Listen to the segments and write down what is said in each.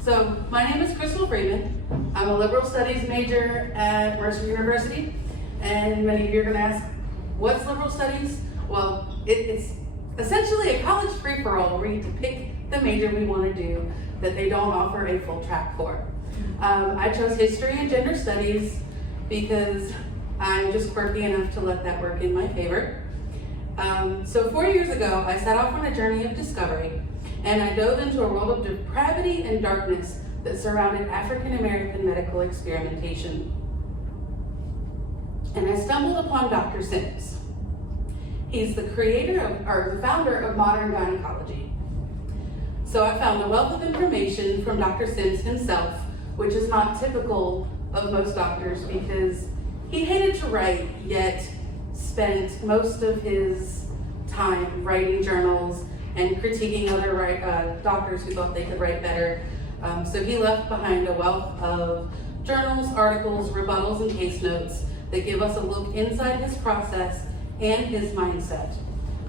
So my name is Crystal Freeman. I'm a liberal studies major at Mercer University. And many of you are going to ask, what's liberal studies? Well, it's essentially a college free-for-all where you can pick the major we want to do that they don't offer a full track for. I chose history and gender studies because I'm just quirky enough to let that work in my favor. So 4 years ago, I set off on a journey of discovery, and I dove into a world of depravity and darkness that surrounded African American medical experimentation. And I stumbled upon Dr. Sims. He's the the founder of modern gynecology. So I found a wealth of information from Dr. Sims himself, which is not typical of most doctors because he hated to write, yet spent most of his time writing journals and critiquing other doctors who thought they could write better. So he left behind a wealth of journals, articles, rebuttals, and case notes that give us a look inside his process and his mindset.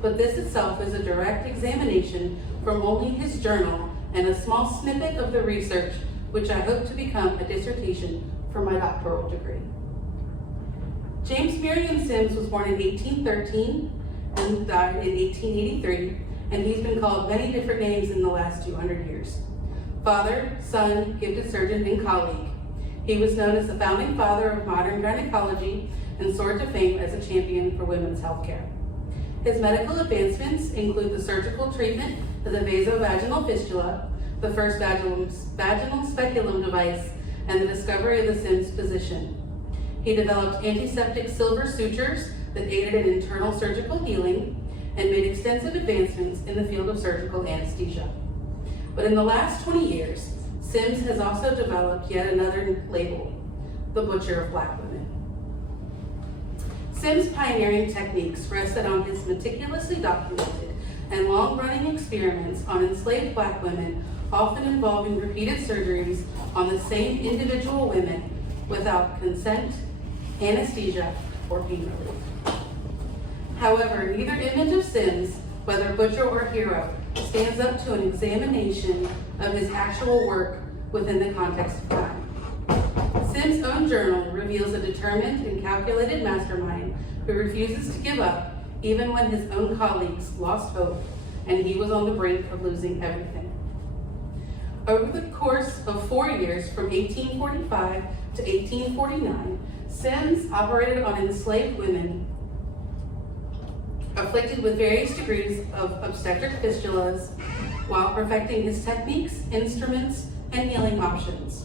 But this itself is a direct examination from only his journal and a small snippet of the research, which I hope to become a dissertation for my doctoral degree. James Marion Sims was born in 1813 and died in 1883, and he's been called many different names in the last 200 years. Father, son, gifted surgeon, and colleague. He was known as the founding father of modern gynecology and soared to fame as a champion for women's health care. His medical advancements include the surgical treatment of the vasovaginal fistula, the first vaginal speculum device, and the discovery of the Sims position. He developed antiseptic silver sutures that aided in internal surgical healing and made extensive advancements in the field of surgical anesthesia. But in the last 20 years, Sims has also developed yet another label, the butcher of black women. Sims' pioneering techniques rested on his meticulously documented and long-running experiments on enslaved black women, often involving repeated surgeries on the same individual women without consent, anesthesia, or pain relief. However, neither image of Sims, whether butcher or hero, stands up to an examination of his actual work within the context of time. Sims' own journal reveals a determined and calculated mastermind who refuses to give up even when his own colleagues lost hope and he was on the brink of losing everything. Over the course of 4 years, from 1845 to 1849, Sims operated on enslaved women afflicted with various degrees of obstetric fistulas while perfecting his techniques, instruments, and healing options.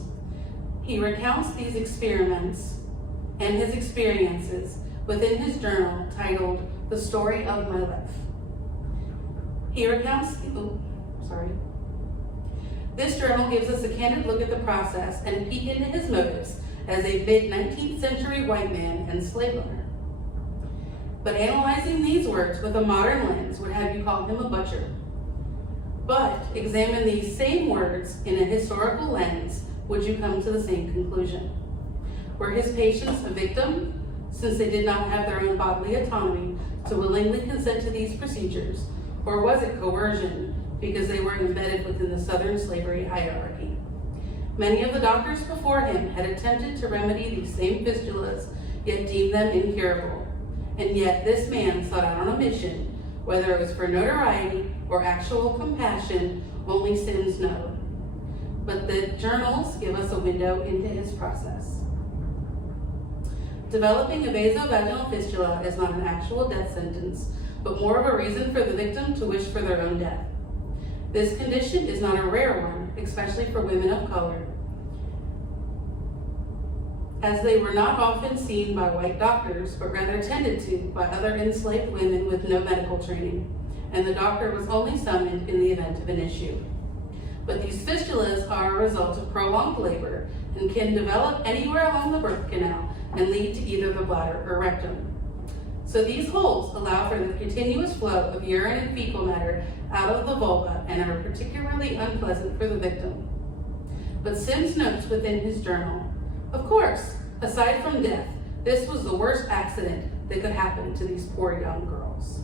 He recounts these experiments and his experiences within his journal titled The Story of My Life. This journal gives us a candid look at the process and a peek into his motives as a mid-19th century white man and slave owner. But analyzing these works with a modern lens would have you call him a butcher. But examine these same words in a historical lens, would you come to the same conclusion? Were his patients a victim, since they did not have their own bodily autonomy to willingly consent to these procedures, or was it coercion because they were embedded within the Southern slavery hierarchy? Many of the doctors before him had attempted to remedy these same fistulas, yet deemed them incurable. And yet this man sought out on a mission, whether it was for notoriety or actual compassion, only Sims know. But the journals give us a window into his process. Developing a vasovaginal fistula is not an actual death sentence, but more of a reason for the victim to wish for their own death. This condition is not a rare one, especially for women of color, as they were not often seen by white doctors, but rather tended to by other enslaved women with no medical training, and the doctor was only summoned in the event of an issue. But these fistulas are a result of prolonged labor and can develop anywhere along the birth canal and lead to either the bladder or rectum. So these holes allow for the continuous flow of urine and fecal matter out of the vulva and are particularly unpleasant for the victim. But Sims notes within his journal, of course, aside from death, this was the worst accident that could happen to these poor young girls.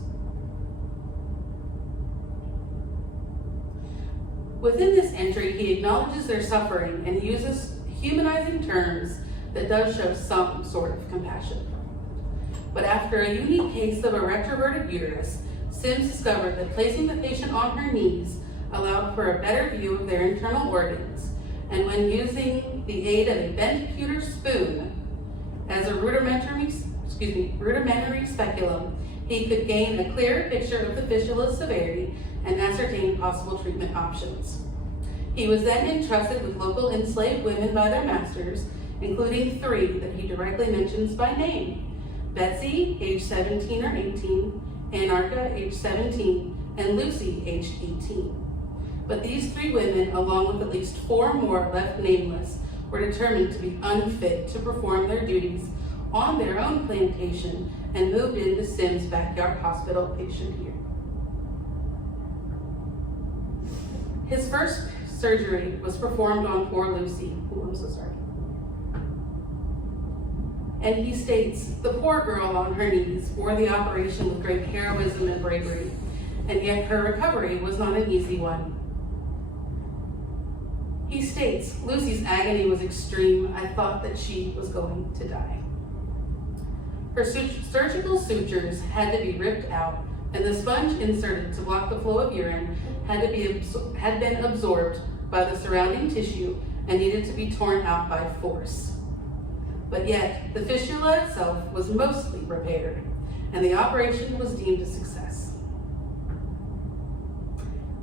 Within this entry, he acknowledges their suffering and uses humanizing terms that does show some sort of compassion. But after a unique case of a retroverted uterus, Sims discovered that placing the patient on her knees allowed for a better view of their internal organs, and when using the aid of a bent pewter spoon as a rudimentary speculum, he could gain a clearer picture of the fistula's severity and ascertain possible treatment options. He was then entrusted with local enslaved women by their masters, including 3 that he directly mentions by name: Betsy, age 17 or 18, Anarcha, age 17, and Lucy, age 18. But these 3 women, along with at least 4 more left nameless, were determined to be unfit to perform their duties on their own plantation and moved into Sims' backyard hospital patient here. His first surgery was performed on poor Lucy. Oh, I'm so sorry. And he states, the poor girl on her knees bore the operation with great heroism and bravery, and yet her recovery was not an easy one. He states, Lucy's agony was extreme. I thought that she was going to die. Her surgical sutures had to be ripped out, and the sponge inserted to block the flow of urine had been absorbed by the surrounding tissue and needed to be torn out by force. But yet, the fistula itself was mostly repaired, and the operation was deemed a success.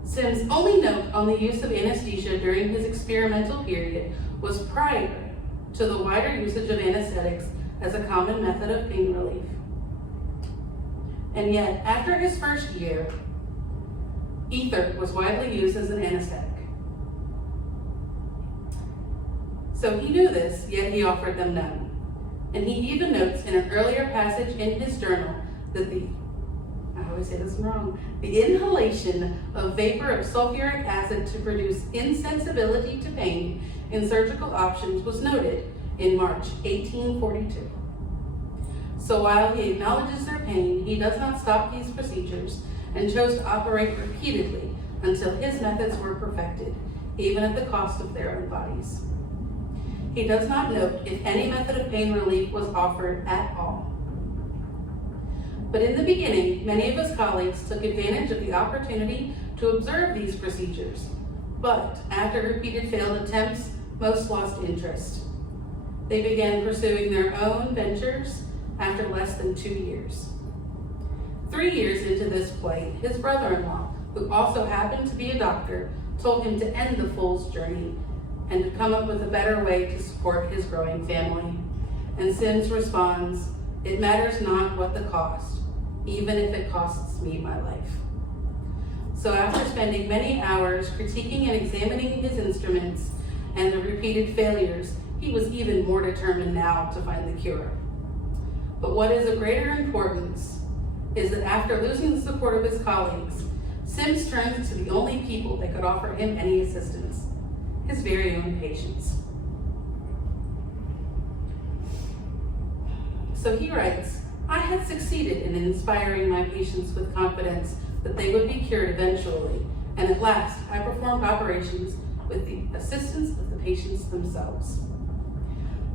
Sims' only note on the use of anesthesia during his experimental period was prior to the wider usage of anesthetics as a common method of pain relief. And yet, after his first year, ether was widely used as an anesthetic. So he knew this, yet he offered them none. And he even notes in an earlier passage in his journal that the inhalation of vapor of sulfuric acid to produce insensibility to pain in surgical options was noted in March 1842. So while he acknowledges their pain, he does not stop these procedures and chose to operate repeatedly until his methods were perfected, even at the cost of their own bodies. He does not note if any method of pain relief was offered at all. But in the beginning, many of his colleagues took advantage of the opportunity to observe these procedures. But after repeated failed attempts, most lost interest. They began pursuing their own ventures after less than 2 years. 3 years into this plight, his brother-in-law, who also happened to be a doctor, told him to end the fool's journey and to come up with a better way to support his growing family. And Sims responds, "It matters not what the cost, even if it costs me my life." So after spending many hours critiquing and examining his instruments and the repeated failures, he was even more determined now to find the cure. But what is of greater importance is that after losing the support of his colleagues, Sims turned to the only people that could offer him any assistance, his very own patients. So he writes, "I had succeeded in inspiring my patients with confidence that they would be cured eventually, and at last I performed operations with the assistance of the patients themselves."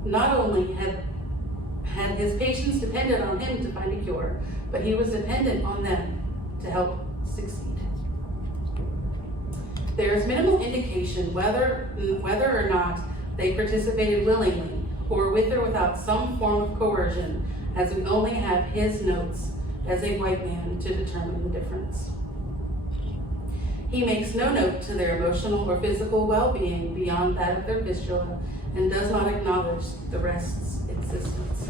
Not only had his patients depended on him to find a cure, but he was dependent on them to help succeed. There is minimal indication whether or not they participated willingly or with or without some form of coercion, as we only have his notes as a white man to determine the difference. He makes no note to their emotional or physical well-being beyond that of their fistula and does not acknowledge the rest's existence.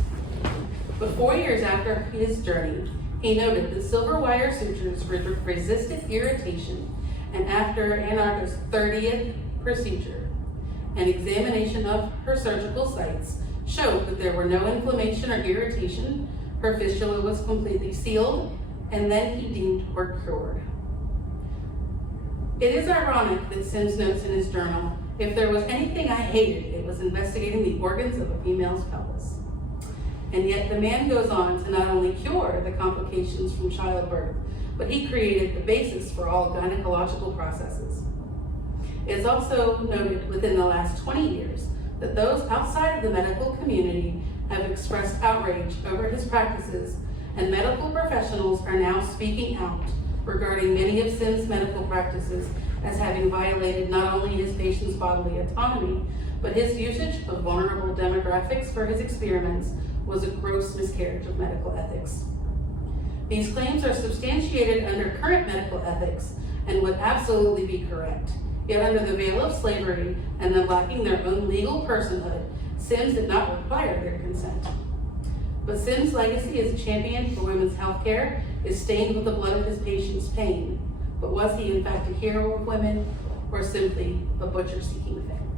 But 4 years after his journey, he noted that silver wire sutures resisted irritation, and after Anarcha's 30th procedure, an examination of her surgical sites showed that there were no inflammation or irritation, her fistula was completely sealed, and then he deemed her cured. It is ironic that Sims notes in his journal, "If there was anything I hated, it was investigating the organs of a female's pelvis." And yet the man goes on to not only cure the complications from childbirth, but he created the basis for all gynecological processes. It's also noted within the last 20 years that those outside of the medical community have expressed outrage over his practices, and medical professionals are now speaking out regarding many of Sims' medical practices as having violated not only his patients' bodily autonomy, but his usage of vulnerable demographics for his experiments was a gross miscarriage of medical ethics. These claims are substantiated under current medical ethics and would absolutely be correct. Yet under the veil of slavery and them lacking their own legal personhood, Sims did not require their consent. But Sims' legacy as a champion for women's health care is stained with the blood of his patients' pain. But was he in fact a hero of women, or simply a butcher seeking fame?